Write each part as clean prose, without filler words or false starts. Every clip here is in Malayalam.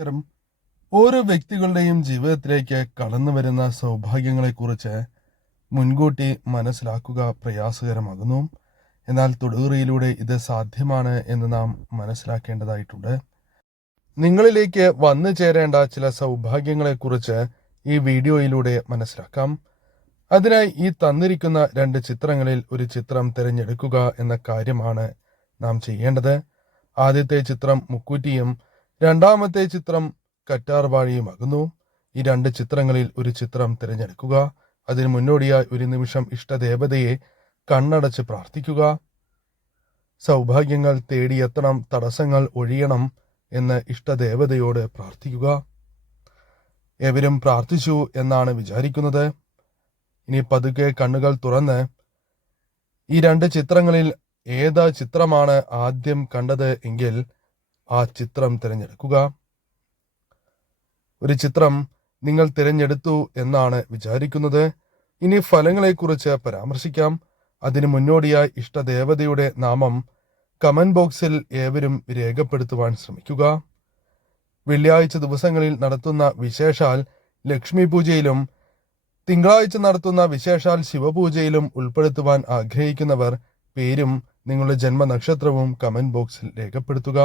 നമസ്കാരം. ഓരോ വ്യക്തികളുടെയും ജീവിതത്തിലേക്ക് കടന്നു വരുന്ന സൗഭാഗ്യങ്ങളെക്കുറിച്ച് മുൻകൂട്ടി മനസ്സിലാക്കുക പ്രയാസകരമാകുന്നു. എന്നാൽ തൊടുകുറിയിലൂടെ ഇത് സാധ്യമാണ് എന്ന് നാം മനസ്സിലാക്കേണ്ടതായിട്ടുണ്ട്. നിങ്ങളിലേക്ക് വന്നു ചേരേണ്ട ചില സൗഭാഗ്യങ്ങളെക്കുറിച്ച് ഈ വീഡിയോയിലൂടെ മനസ്സിലാക്കാം. അതിനായി ഈ തന്നിരിക്കുന്ന 2 ചിത്രങ്ങളിൽ ഒരു ചിത്രം തിരഞ്ഞെടുക്കുക എന്ന കാര്യമാണ് നാം ചെയ്യേണ്ടത്. ആദ്യത്തെ ചിത്രം മുക്കൂറ്റിയും രണ്ടാമത്തെ ചിത്രം കറ്റാർവാഴിയുമാകുന്നു. ഈ 2 ചിത്രങ്ങളിൽ ഒരു ചിത്രം തിരഞ്ഞെടുക്കുക. അതിന് മുന്നോടിയായി ഒരു നിമിഷം ഇഷ്ടദേവതയെ കണ്ണടച്ച് പ്രാർത്ഥിക്കുക. സൗഭാഗ്യങ്ങൾ തേടിയെത്തണം, തടസ്സങ്ങൾ ഒഴിയണം എന്ന് ഇഷ്ടദേവതയോട് പ്രാർത്ഥിക്കുക. ഏവരും പ്രാർത്ഥിച്ചു എന്നാണ് വിചാരിക്കുന്നത്. ഇനി പതുക്കെ കണ്ണുകൾ തുറന്ന് ഈ 2 ചിത്രങ്ങളിൽ ഏത് ചിത്രമാണ് ആദ്യം കണ്ടത് എങ്കിൽ ആ ചിത്രം തിരഞ്ഞെടുക്കുക. ഒരു ചിത്രം നിങ്ങൾ തിരഞ്ഞെടുത്തു എന്നാണ് വിചാരിക്കുന്നത്. ഇനി ഫലങ്ങളെക്കുറിച്ച് പരാമർശിക്കാം. അതിനു മുന്നോടിയായി ഇഷ്ടദേവതയുടെ നാമം കമന്റ് ബോക്സിൽ ഏവരും രേഖപ്പെടുത്തുവാൻ ശ്രമിക്കുക. വെള്ളിയാഴ്ച ദിവസങ്ങളിൽ നടത്തുന്ന വിശേഷാൽ ലക്ഷ്മി പൂജയിലും തിങ്കളാഴ്ച നടത്തുന്ന വിശേഷാൽ ശിവപൂജയിലും ഉൾപ്പെടുത്തുവാൻ ആഗ്രഹിക്കുന്നവർ പേരും നിങ്ങളുടെ ജന്മനക്ഷത്രവും കമന്റ് ബോക്സിൽ രേഖപ്പെടുത്തുക.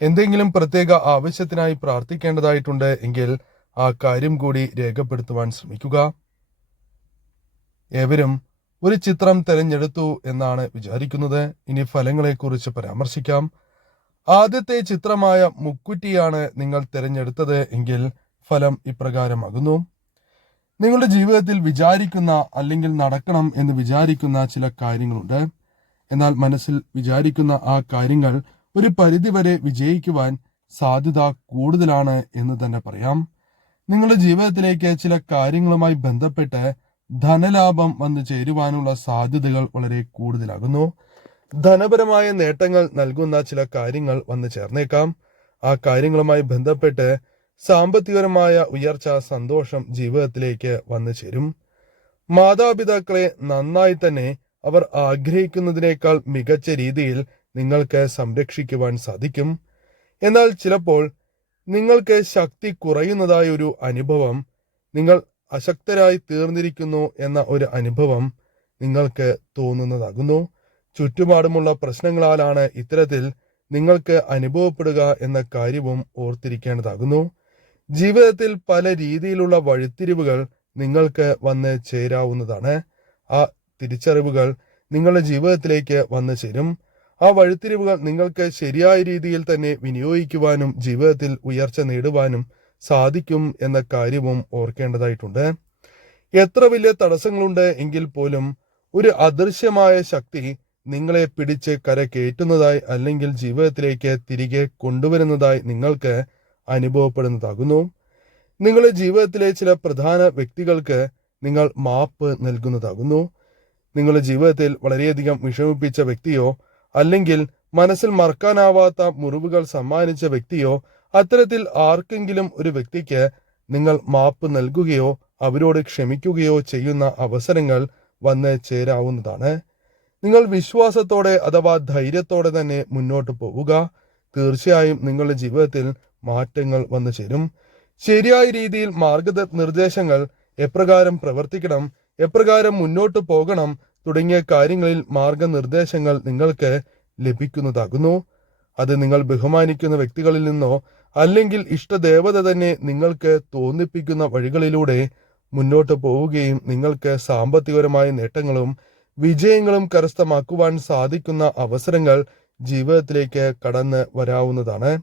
എന്തെങ്കിലും പ്രത്യേക ആവശ്യത്തിനായി പ്രാർത്ഥിക്കേണ്ടതായിട്ടുണ്ട് എങ്കിൽ ആ കാര്യം കൂടി രേഖപ്പെടുത്തുവാൻ ശ്രമിക്കുക. ഏവരും ഒരു ചിത്രം തിരഞ്ഞെടുത്തു എന്നാണ് വിചാരിക്കുന്നത്. ഇനി ഫലങ്ങളെക്കുറിച്ച് പരാമർശിക്കാം. ആദ്യത്തെ ചിത്രമായ മുക്കുറ്റിയാണ് നിങ്ങൾ തിരഞ്ഞെടുത്തത് എങ്കിൽ ഫലം ഇപ്രകാരമാകുന്നു. നിങ്ങളുടെ ജീവിതത്തിൽ വിചാരിക്കുന്ന അല്ലെങ്കിൽ നടക്കണം എന്ന് വിചാരിക്കുന്ന ചില കാര്യങ്ങളുണ്ട്. എന്നാൽ മനസ്സിൽ വിചാരിക്കുന്ന ആ കാര്യങ്ങൾ ഒരു പരിധിവരെ വിജയിക്കുവാൻ സാധ്യത കൂടുതലാണ് എന്ന് തന്നെ പറയാം. നിങ്ങളുടെ ജീവിതത്തിലേക്ക് ചില കാര്യങ്ങളുമായി ബന്ധപ്പെട്ട് ധനലാഭം വന്നു ചേരുവാനുള്ള സാധ്യതകൾ വളരെ കൂടുതലാകുന്നു. ധനപരമായ നേട്ടങ്ങൾ നൽകുന്ന ചില കാര്യങ്ങൾ വന്നു ചേർന്നേക്കാം. ആ കാര്യങ്ങളുമായി ബന്ധപ്പെട്ട് സാമ്പത്തികപരമായ ഉയർച്ച, സന്തോഷം ജീവിതത്തിലേക്ക് വന്നു ചേരും. മാതാപിതാക്കളെ നന്നായി തന്നെ അവർ ആഗ്രഹിക്കുന്നതിനേക്കാൾ മികച്ച രീതിയിൽ നിങ്ങൾക്ക് സംരക്ഷിക്കുവാൻ സാധിക്കും. എന്നാൽ ചിലപ്പോൾ നിങ്ങൾക്ക് ശക്തി കുറയുന്നതായ ഒരു അനുഭവം, നിങ്ങൾ അശക്തരായി തീർന്നിരിക്കുന്നു എന്ന ഒരു അനുഭവം നിങ്ങൾക്ക് തോന്നുന്നതാകുന്നു. ചുറ്റുപാടുമുള്ള പ്രശ്നങ്ങളാലാണ് ഇത്തരത്തിൽ നിങ്ങൾക്ക് അനുഭവപ്പെടുക എന്ന കാര്യവും ഓർത്തിരിക്കേണ്ടതാകുന്നു. ജീവിതത്തിൽ പല രീതിയിലുള്ള വഴിത്തിരിവുകൾ നിങ്ങൾക്ക് വന്ന് ചേരാവുന്നതാണ്. ആ തിരിച്ചറിവുകൾ നിങ്ങളുടെ ജീവിതത്തിലേക്ക് വന്നു ചേരും. ആ വഴിത്തിരിവുകൾ നിങ്ങൾക്ക് ശരിയായ രീതിയിൽ തന്നെ വിനിയോഗിക്കുവാനും ജീവിതത്തിൽ ഉയർച്ച നേടുവാനും സാധിക്കും എന്ന കാര്യവും ഓർക്കേണ്ടതായിട്ടുണ്ട്. എത്ര വലിയ തടസ്സങ്ങളുണ്ട് എങ്കിൽ പോലും ഒരു അദൃശ്യമായ ശക്തി നിങ്ങളെ പിടിച്ച് കരകയറ്റുന്നതായി അല്ലെങ്കിൽ ജീവിതത്തിലേക്ക് തിരികെ കൊണ്ടുവരുന്നതായി നിങ്ങൾക്ക് അനുഭവപ്പെടുന്നതാകുന്നു. നിങ്ങളുടെ ജീവിതത്തിലെ ചില പ്രധാന വ്യക്തികൾക്ക് നിങ്ങൾ മാപ്പ് നൽകുന്നതാകുന്നു. നിങ്ങളുടെ ജീവിതത്തിൽ വളരെയധികം വിഷമിപ്പിച്ച വ്യക്തിയോ അല്ലെങ്കിൽ മനസ്സിൽ മറക്കാനാവാത്ത മുറിവുകൾ സമ്മാനിച്ച വ്യക്തിയോ, അത്തരത്തിൽ ആർക്കെങ്കിലും ഒരു വ്യക്തിക്ക് നിങ്ങൾ മാപ്പ് നൽകുകയോ അവരോട് ക്ഷമിക്കുകയോ ചെയ്യുന്ന അവസരങ്ങൾ വന്ന് ചേരാവുന്നതാണ്. നിങ്ങൾ വിശ്വാസത്തോടെ അഥവാ ധൈര്യത്തോടെ തന്നെ മുന്നോട്ട് പോവുക. തീർച്ചയായും നിങ്ങളുടെ ജീവിതത്തിൽ മാറ്റങ്ങൾ വന്നു ചേരും. ശരിയായ രീതിയിൽ മാർഗനിർദ്ദേശങ്ങൾ, എപ്രകാരം പ്രവർത്തിക്കണം, എപ്രകാരം മുന്നോട്ട് പോകണം തുടങ്ങിയ കാര്യങ്ങളിൽ മാർഗനിർദ്ദേശങ്ങൾ നിങ്ങൾക്ക് ലഭിക്കുന്നതാകുന്നു. അത് നിങ്ങൾ ബഹുമാനിക്കുന്ന വ്യക്തികളിൽ നിന്നോ അല്ലെങ്കിൽ ഇഷ്ടദേവത തന്നെ നിങ്ങൾക്ക് തോന്നിപ്പിക്കുന്ന വഴികളിലൂടെ മുന്നോട്ട് പോവുകയും നിങ്ങൾക്ക് സാമ്പത്തികപരമായ നേട്ടങ്ങളും വിജയങ്ങളും കരസ്ഥമാക്കുവാൻ സാധിക്കുന്ന അവസരങ്ങൾ ജീവിതത്തിലേക്ക് കടന്ന് വരാവുന്നതാണ്.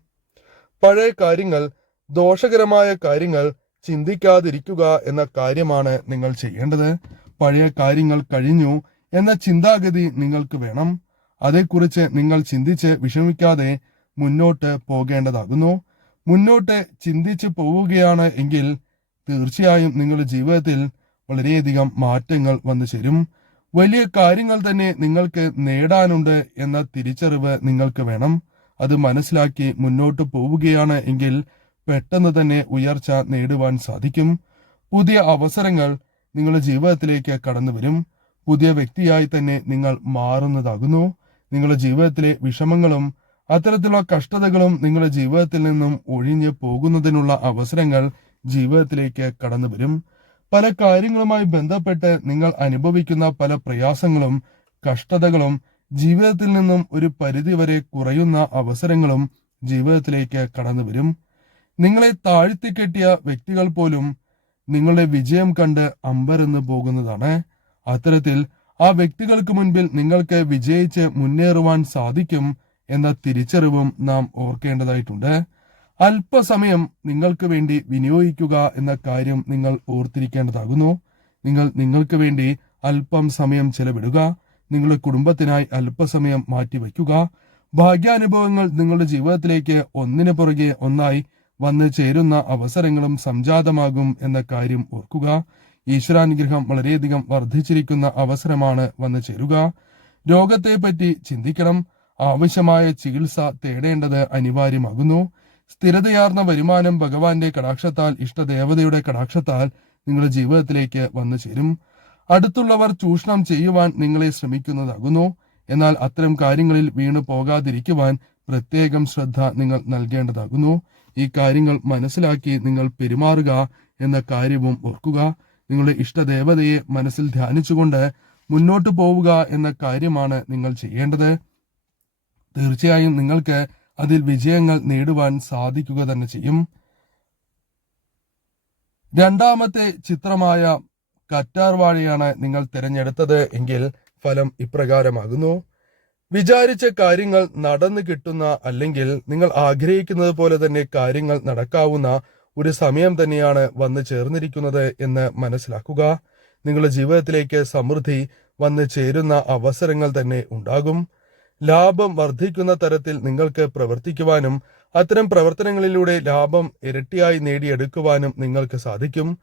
പഴയ കാര്യങ്ങൾ, ദോഷകരമായ കാര്യങ്ങൾ ചിന്തിക്കാതിരിക്കുക എന്ന കാര്യമാണ് നിങ്ങൾ ചെയ്യേണ്ടത്. പഴയ കാര്യങ്ങൾ കഴിഞ്ഞു എന്ന ചിന്താഗതി നിങ്ങൾക്ക് വേണം. അതേക്കുറിച്ച് നിങ്ങൾ ചിന്തിച്ച് വിഷമിക്കാതെ മുന്നോട്ട് പോകേണ്ടതാകുന്നു. മുന്നോട്ട് ചിന്തിച്ച് പോവുകയാണ് എങ്കിൽ തീർച്ചയായും നിങ്ങളുടെ ജീവിതത്തിൽ വളരെയധികം മാറ്റങ്ങൾ വന്നു ചേരും. വലിയ കാര്യങ്ങൾ തന്നെ നിങ്ങൾക്ക് നേടാനുണ്ട് എന്ന തിരിച്ചറിവ് നിങ്ങൾക്ക് വേണം. അത് മനസ്സിലാക്കി മുന്നോട്ട് പോവുകയാണ് എങ്കിൽ പെട്ടെന്ന് തന്നെ ഉയർച്ച നേടുവാൻ സാധിക്കും. പുതിയ അവസരങ്ങൾ നിങ്ങളുടെ ജീവിതത്തിലേക്ക് കടന്നു വരും. പുതിയ വ്യക്തിയായി തന്നെ നിങ്ങൾ മാറുന്നതാകുന്നു. നിങ്ങളുടെ ജീവിതത്തിലെ വിഷമങ്ങളും അത്തരത്തിലുള്ള കഷ്ടതകളും നിങ്ങളുടെ ജീവിതത്തിൽ നിന്നും ഒഴിഞ്ഞു പോകുന്നതിനുള്ള അവസരങ്ങൾ ജീവിതത്തിലേക്ക് കടന്നു വരും. പല കാര്യങ്ങളുമായി ബന്ധപ്പെട്ട് നിങ്ങൾ അനുഭവിക്കുന്ന പല പ്രയാസങ്ങളും കഷ്ടതകളും ജീവിതത്തിൽ നിന്നും ഒരു പരിധിവരെ കുറയുന്ന അവസരങ്ങളും ജീവിതത്തിലേക്ക് കടന്നു വരും. നിങ്ങളെ താഴ്ത്തിക്കെട്ടിയ വ്യക്തികൾ പോലും നിങ്ങളുടെ വിജയം കണ്ട് അമ്പരന്ന് പോകുന്നതാണ്. അത്തരത്തിൽ ആ വ്യക്തികൾക്ക് മുൻപിൽ നിങ്ങൾക്ക് വിജയിച്ച് മുന്നേറുവാൻ സാധിക്കും എന്ന തിരിച്ചറിവും നാം ഓർക്കേണ്ടതായിട്ടുണ്ട്. അല്പസമയം നിങ്ങൾക്ക് വേണ്ടി വിനിയോഗിക്കുക എന്ന കാര്യം നിങ്ങൾ ഓർത്തിരിക്കേണ്ടതാകുന്നു. നിങ്ങൾക്ക് വേണ്ടി അല്പം സമയം ചെലവിടുക. നിങ്ങളുടെ കുടുംബത്തിനായി അല്പസമയം മാറ്റിവെക്കുക. ഭാഗ്യാനുഭവങ്ങൾ നിങ്ങളുടെ ജീവിതത്തിലേക്ക് ഒന്നിനു പുറകെ ഒന്നായി വന്നു ചേരുന്ന അവസരങ്ങളും സംജാതമാകും എന്ന കാര്യം ഓർക്കുക. ഈശ്വരാനുഗ്രഹം വളരെയധികം വർദ്ധിച്ചിരിക്കുന്ന അവസരമാണ് വന്നു ചേരുക. രോഗത്തെപ്പറ്റി ചിന്തിക്കണം. ആവശ്യമായ ചികിത്സ തേടേണ്ടത് അനിവാര്യമാകുന്നു. സ്ഥിരതയാർന്ന വരുമാനം ഭഗവാന്റെ കടാക്ഷത്താൽ ഇഷ്ടദേവതയുടെ കടാക്ഷത്താൽ നിങ്ങളുടെ ജീവിതത്തിലേക്ക് വന്നു ചേരും. അടുത്തുള്ളവർ ചൂഷണം ചെയ്യുവാൻ നിങ്ങളെ ശ്രമിക്കുന്നതാകുന്നു. എന്നാൽ അത്തരം കാര്യങ്ങളിൽ വീണു പോകാതിരിക്കുവാൻ പ്രത്യേകം ശ്രദ്ധ നിങ്ങൾ നൽകേണ്ടതാകുന്നു. ഈ കാര്യങ്ങൾ മനസ്സിലാക്കി നിങ്ങൾ പെരുമാറുക എന്ന കാര്യവും ഓർക്കുക. നിങ്ങളുടെ ഇഷ്ടദേവതയെ മനസ്സിൽ ധ്യാനിച്ചുകൊണ്ട് മുന്നോട്ട് പോവുക എന്ന കാര്യമാണ് നിങ്ങൾ ചെയ്യേണ്ടത്. തീർച്ചയായും നിങ്ങൾക്ക് അതിൽ വിജയങ്ങൾ നേടുവാൻ സാധിക്കുക തന്നെ ചെയ്യും. രണ്ടാമത്തെ ചിത്രമായ കറ്റാർവാഴയാണ് നിങ്ങൾ തിരഞ്ഞെടുത്തത് എങ്കിൽ ഫലം ഇപ്രകാരമാകുന്നു. വിചാരിച്ച കാര്യങ്ങൾ നടന്നു കിട്ടുന്ന അല്ലെങ്കിൽ നിങ്ങൾ ആഗ്രഹിക്കുന്നത് പോലെ തന്നെ കാര്യങ്ങൾ നടക്കാവുന്ന ഒരു സമയം തന്നെയാണ് വന്നു ചേർന്നിരിക്കുന്നത് എന്ന് മനസ്സിലാക്കുക. നിങ്ങളുടെ ജീവിതത്തിലേക്ക് സമൃദ്ധി വന്നു ചേരുന്ന അവസരങ്ങൾ തന്നെ ഉണ്ടാകും. ലാഭം വർദ്ധിക്കുന്ന തരത്തിൽ നിങ്ങൾക്ക് പ്രവർത്തിക്കുവാനും അത്തരം പ്രവർത്തനങ്ങളിലൂടെ ലാഭം ഇരട്ടിയായി നേടിയെടുക്കുവാനും നിങ്ങൾക്ക് സാധിക്കും.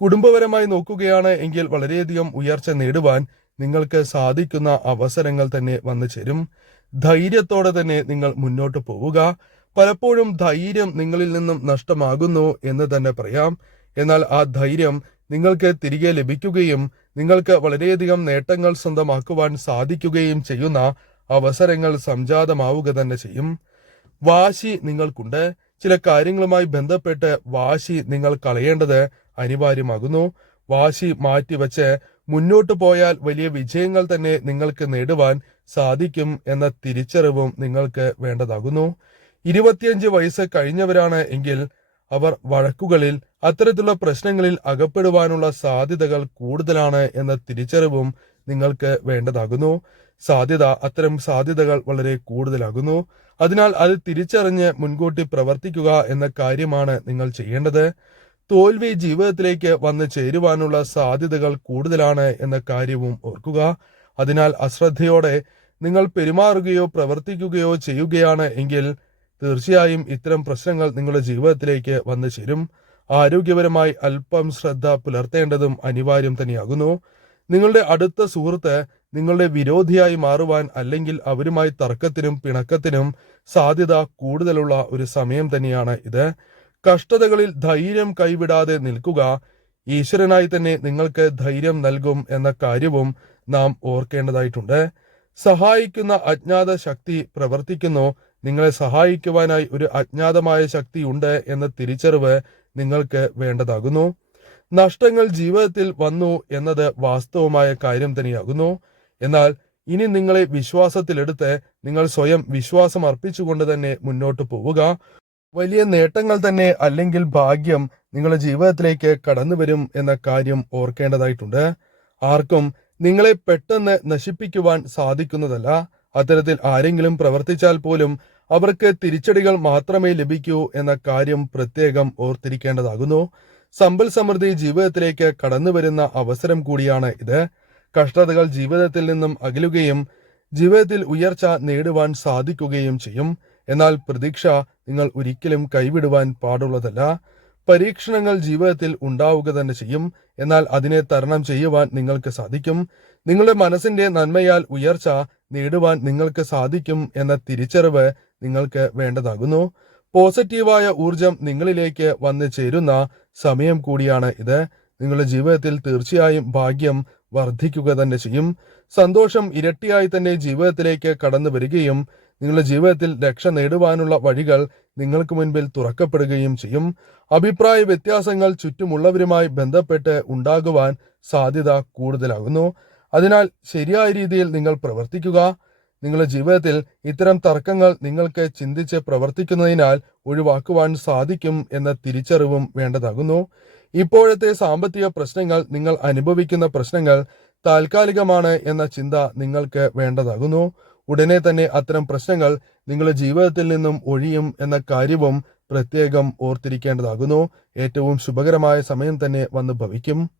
കുടുംബപരമായി നോക്കുകയാണ് എങ്കിൽ വളരെയധികം ഉയർച്ച നേടുവാൻ നിങ്ങൾക്ക് സാധിക്കുന്ന അവസരങ്ങൾ തന്നെ വന്നു ചേരും. ധൈര്യത്തോടെ തന്നെ നിങ്ങൾ മുന്നോട്ട് പോവുക. പലപ്പോഴും ധൈര്യം നിങ്ങളിൽ നിന്നും നഷ്ടമാകുന്നു എന്ന് തന്നെ പറയാം. എന്നാൽ ആ ധൈര്യം നിങ്ങൾക്ക് തിരികെ ലഭിക്കുകയും നിങ്ങൾക്ക് വളരെയധികം നേട്ടങ്ങൾ സ്വന്തമാക്കുവാൻ സാധിക്കുകയും ചെയ്യുന്ന അവസരങ്ങൾ സംജാതമാവുക തന്നെ ചെയ്യും. വാശി നിങ്ങൾക്കുണ്ട്. ചില കാര്യങ്ങളുമായി ബന്ധപ്പെട്ട് വാശി നിങ്ങൾ കളയേണ്ടത് അനിവാര്യമാകുന്നു. വാശി മാറ്റിവെച്ച് മുന്നോട്ട് പോയാൽ വലിയ വിജയങ്ങൾ തന്നെ നിങ്ങൾക്ക് നേടുവാൻ സാധിക്കും എന്ന തിരിച്ചറിവും നിങ്ങൾക്ക് വേണ്ടതാകുന്നു. 25 വയസ്സ് കഴിഞ്ഞവരാണ് എങ്കിൽ അവർ വഴക്കുകളിൽ അത്തരത്തിലുള്ള പ്രശ്നങ്ങളിൽ അകപ്പെടുവാനുള്ള സാധ്യതകൾ കൂടുതലാണ് എന്ന തിരിച്ചറിവും നിങ്ങൾക്ക് വേണ്ടതാകുന്നു. അത്തരം സാധ്യതകൾ വളരെ കൂടുതലാകുന്നു. അതിനാൽ അത് തിരിച്ചറിഞ്ഞ് മുൻകൂട്ടി പ്രവർത്തിക്കുക എന്ന കാര്യമാണ് നിങ്ങൾ ചെയ്യേണ്ടത്. തോൽവി ജീവിതത്തിലേക്ക് വന്നു ചേരുവാനുള്ള സാധ്യതകൾ കൂടുതലാണ് എന്ന കാര്യവും ഓർക്കുക. അതിനാൽ അശ്രദ്ധയോടെ നിങ്ങൾ പെരുമാറുകയോ പ്രവർത്തിക്കുകയോ ചെയ്യുകയാണ് എങ്കിൽ തീർച്ചയായും ഇത്തരം പ്രശ്നങ്ങൾ നിങ്ങളുടെ ജീവിതത്തിലേക്ക് വന്നു ചേരും. ആരോഗ്യപരമായി അല്പം ശ്രദ്ധ പുലർത്തേണ്ടതും അനിവാര്യം തന്നെയാകുന്നു. നിങ്ങളുടെ അടുത്ത സുഹൃത്ത് നിങ്ങളുടെ വിരോധിയായി മാറുവാൻ അല്ലെങ്കിൽ അവരുമായി തർക്കത്തിനും പിണക്കത്തിനും സാധ്യത കൂടുതലുള്ള ഒരു സമയം തന്നെയാണ് ഇത്. കഷ്ടതകളിൽ ധൈര്യം കൈവിടാതെ നിൽക്കുക. ഈശ്വരനായി തന്നെ നിങ്ങൾക്ക് ധൈര്യം നൽകും എന്ന കാര്യവും നാം ഓർക്കേണ്ടതായിട്ടുണ്ട്. സഹായിക്കുന്ന അജ്ഞാത ശക്തി പ്രവർത്തിക്കുന്നു. നിങ്ങളെ സഹായിക്കുവാനായി ഒരു അജ്ഞാതമായ ശക്തി ഉണ്ട് എന്ന തിരിച്ചറിവ് നിങ്ങൾക്ക് വേണ്ടതാകുന്നു. നഷ്ടങ്ങൾ ജീവിതത്തിൽ വന്നു എന്നത് വാസ്തവമായ കാര്യം തന്നെയാകുന്നു. എന്നാൽ ഇനി നിങ്ങളെ വിശ്വാസത്തിലെടുത്ത് നിങ്ങൾ സ്വയം വിശ്വാസം അർപ്പിച്ചുകൊണ്ട് തന്നെ മുന്നോട്ട് പോവുക. വലിയ നേട്ടങ്ങൾ തന്നെ അല്ലെങ്കിൽ ഭാഗ്യം നിങ്ങളുടെ ജീവിതത്തിലേക്ക് കടന്നു വരും എന്ന കാര്യം ഓർക്കേണ്ടതായിട്ടുണ്ട്. ആർക്കും നിങ്ങളെ പെട്ടെന്ന് നശിപ്പിക്കുവാൻ സാധിക്കുന്നതല്ല. അത്തരത്തിൽ ആരെങ്കിലും പ്രവർത്തിച്ചാൽ പോലും അവർക്ക് തിരിച്ചടികൾ മാത്രമേ ലഭിക്കൂ എന്ന കാര്യം പ്രത്യേകം ഓർത്തിരിക്കേണ്ടതാകുന്നു. സമ്പൽ സമൃദ്ധി ജീവിതത്തിലേക്ക് കടന്നു വരുന്ന അവസരം കൂടിയാണ് ഇത്. കഷ്ടതകൾ ജീവിതത്തിൽ നിന്നും അകലുകയും ജീവിതത്തിൽ ഉയർച്ച നേടുവാൻ സാധിക്കുകയും ചെയ്യും. എന്നാൽ പ്രതീക്ഷ നിങ്ങൾ ഒരിക്കലും കൈവിടുവാൻ പാടുള്ളതല്ല. പരീക്ഷണങ്ങൾ ജീവിതത്തിൽ ഉണ്ടാവുക തന്നെ ചെയ്യും. എന്നാൽ അതിനെ തരണം ചെയ്യുവാൻ നിങ്ങൾക്ക് സാധിക്കും. നിങ്ങളുടെ മനസ്സിന്റെ നന്മയാൽ ഉയർച്ച നേടുവാൻ നിങ്ങൾക്ക് സാധിക്കും എന്ന തിരിച്ചറിവ് നിങ്ങൾക്ക് വേണ്ടതാകുന്നു. പോസിറ്റീവായ ഊർജം നിങ്ങളിലേക്ക് വന്നു ചേരുന്ന സമയം കൂടിയാണ് ഇത്. നിങ്ങളുടെ ജീവിതത്തിൽ തീർച്ചയായും ഭാഗ്യം വർദ്ധിക്കുക തന്നെ ചെയ്യും. സന്തോഷം ഇരട്ടിയായി തന്നെ ജീവിതത്തിലേക്ക് കടന്നു വരികയും നിങ്ങളുടെ ജീവിതത്തിൽ രക്ഷ നേടുവാനുള്ള വഴികൾ നിങ്ങൾക്ക് മുൻപിൽ തുറക്കപ്പെടുകയും ചെയ്യും. അഭിപ്രായ വ്യത്യാസങ്ങൾ ചുറ്റുമുള്ളവരുമായി ബന്ധപ്പെട്ട് ഉണ്ടാകുവാൻ സാധ്യത കൂടുതലാകുന്നു. അതിനാൽ ശരിയായ രീതിയിൽ നിങ്ങൾ പ്രവർത്തിക്കുക. നിങ്ങളുടെ ജീവിതത്തിൽ ഇത്തരം തർക്കങ്ങൾ നിങ്ങൾക്ക് ചിന്തിച്ച് പ്രവർത്തിക്കുന്നതിനാൽ ഒഴിവാക്കുവാൻ സാധിക്കും എന്ന തിരിച്ചറിവും വേണ്ടതാകുന്നു. ഇപ്പോഴത്തെ സാമ്പത്തിക പ്രശ്നങ്ങൾ, നിങ്ങൾ അനുഭവിക്കുന്ന പ്രശ്നങ്ങൾ താൽക്കാലികമാണ് എന്ന ചിന്ത നിങ്ങൾക്ക് വേണ്ടതാകുന്നു. ഉടനെ തന്നെ അത്തരം പ്രശ്നങ്ങൾ നിങ്ങളുടെ ജീവിതത്തിൽ നിന്നും ഒഴിയും എന്ന കാര്യവും പ്രത്യേകം ഓർത്തിരിക്കേണ്ടതാകുന്നു. ഏറ്റവും ശുഭകരമായ സമയം തന്നെ വന്ന് ഭവിക്കും.